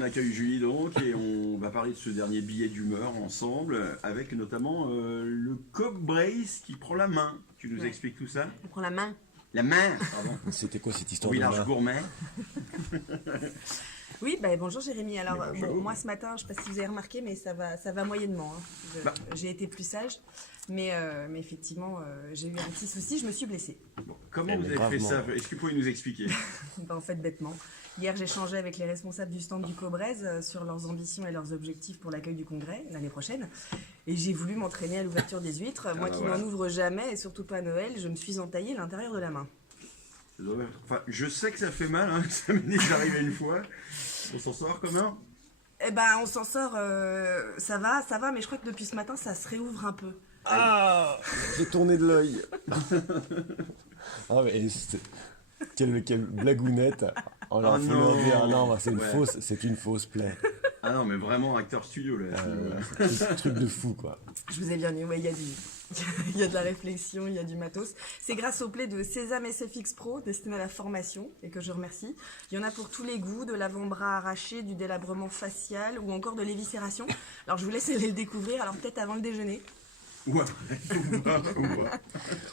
On accueille Julie donc et on va parler de ce dernier billet d'humeur ensemble avec notamment le Cobb Brace qui prend la main. Tu nous expliques tout ça? Il prend la main. La main, pardon. C'était quoi cette histoire Oui, de large main? gourmet. Oui, bonjour Jérémy. Alors, bonjour. moi ce matin, je ne sais pas si vous avez remarqué, mais ça va moyennement. Hein. J'ai été plus sage, mais effectivement, j'ai eu un petit souci, je me suis blessée. Bon, comment vous avez fait ça? Est-ce que vous pouvez nous expliquer? En fait, bêtement. Hier, j'ai échangé avec les responsables du stand du Cobrez sur leurs ambitions et leurs objectifs pour l'accueil du congrès l'année prochaine. Et j'ai voulu m'entraîner à l'ouverture des huîtres. Moi qui n'en ouvre jamais, et surtout pas à Noël, je me suis entaillé l'intérieur de la main. Enfin, je sais que ça fait mal, hein. Ça m'est déjà arrivé une fois. On s'en sort comment? Eh ben, on s'en sort, ça va, mais je crois que depuis ce matin, ça se réouvre un peu. Ah, j'ai tourné de l'œil. Ah, mais quelle blagounette. Oh, là, faut leur dire, non, c'est une fausse plaie. Ah non, mais vraiment acteur studio là. Truc de fou, quoi. Je vous ai bien dit, ouais, il y a de la réflexion, il y a du matos. C'est grâce au play de Sésame SFX Pro, destiné à la formation, et que je remercie. Il y en a pour tous les goûts, de l'avant-bras arraché, du délabrement facial, ou encore de l'éviscération. Alors je vous laisse aller le découvrir, alors peut-être avant le déjeuner. Ouais.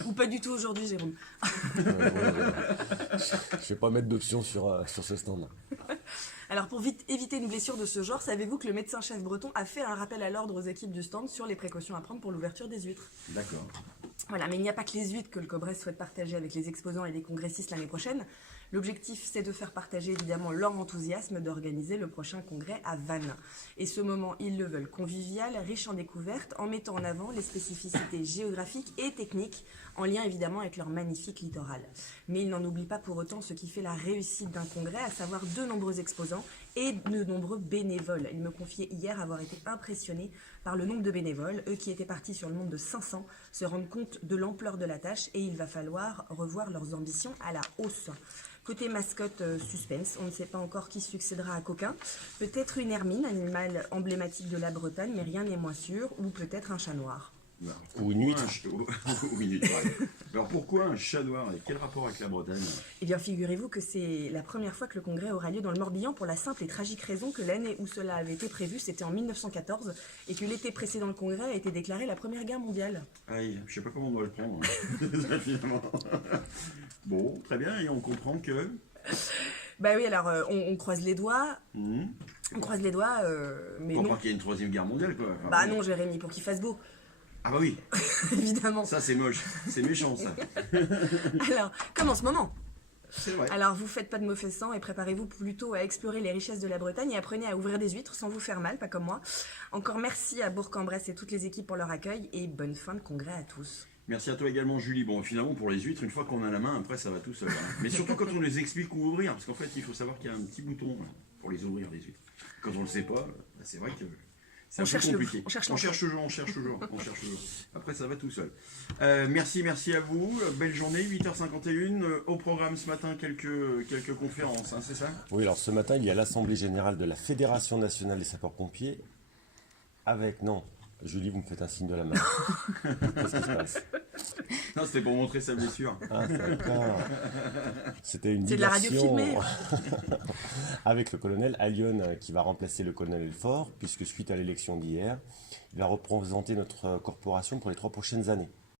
Ou pas du tout aujourd'hui, Jérôme. Je vais pas mettre d'options sur ce stand. Alors pour éviter une blessure de ce genre, savez-vous que le médecin-chef breton a fait un rappel à l'ordre aux équipes du stand sur les précautions à prendre pour l'ouverture des huîtres? D'accord. Voilà, mais il n'y a pas que les huîtres que le Cobrez souhaite partager avec les exposants et les congressistes l'année prochaine. L'objectif, c'est de faire partager évidemment leur enthousiasme d'organiser le prochain congrès à Vannes. Et ce moment, ils le veulent convivial, riche en découvertes, en mettant en avant les spécificités géographiques et techniques, en lien évidemment avec leur magnifique littoral. Mais ils n'en oublient pas pour autant ce qui fait la réussite d'un congrès, à savoir de nombreux exposants et de nombreux bénévoles. Ils me confiaient hier avoir été impressionnés par le nombre de bénévoles. Eux qui étaient partis sur le nombre de 500 se rendent compte de l'ampleur de la tâche et il va falloir revoir leurs ambitions à la hausse. Côté mascotte, suspense, on ne sait pas encore qui succédera à Coquin. Peut-être une hermine, animal emblématique de la Bretagne, mais rien n'est moins sûr, ou peut-être un chat noir. Ou une huître. Alors pourquoi un chat noir et quel rapport avec la Bretagne? Eh bien, figurez-vous que c'est la première fois que le congrès aura lieu dans le Morbihan pour la simple et tragique raison que l'année où cela avait été prévu, c'était en 1914, et que l'été précédent le congrès a été déclaré la Première Guerre mondiale. Aïe, je sais pas comment on doit le prendre, hein. Finalement. Bon, très bien, et on comprend que... Bah oui, alors on croise les doigts. On croise les doigts, mais Pour non. pas qu'il y ait une troisième guerre mondiale, quoi. Enfin, Bah non, Jérémy, pour qu'il fasse beau. Ah bah oui, Évidemment. ça c'est moche, c'est méchant ça. Alors, comme en ce moment. C'est vrai. Alors, vous faites pas de mauvais sang et préparez-vous plutôt à explorer les richesses de la Bretagne et apprenez à ouvrir des huîtres sans vous faire mal, pas comme moi. Encore merci à Bourg-en-Bresse et toutes les équipes pour leur accueil et bonne fin de congrès à tous. Merci à toi également Julie. Bon, finalement pour les huîtres, une fois qu'on a la main, après ça va tout seul, hein. Mais surtout quand on les explique où ouvrir, parce qu'en fait il faut savoir qu'il y a un petit bouton pour les ouvrir les huîtres. Quand on le sait pas, c'est vrai que... C'est un peu compliqué. On cherche toujours. Après, ça va tout seul. Merci à vous. Belle journée, 8h51. Au programme ce matin, quelques conférences, hein, c'est ça? Oui, alors ce matin, il y a l'Assemblée Générale de la Fédération Nationale des Sapeurs-Pompiers avec... Non, Julie, vous me faites un signe de la main. Qu'est-ce qui se passe? Non, c'était pour montrer sa blessure. Ah, d'accord. C'était une C'est de la radio diversion filmée. avec le colonel Allion qui va remplacer le colonel Elfort, puisque suite à l'élection d'hier, il va représenter notre corporation pour les 3 prochaines années.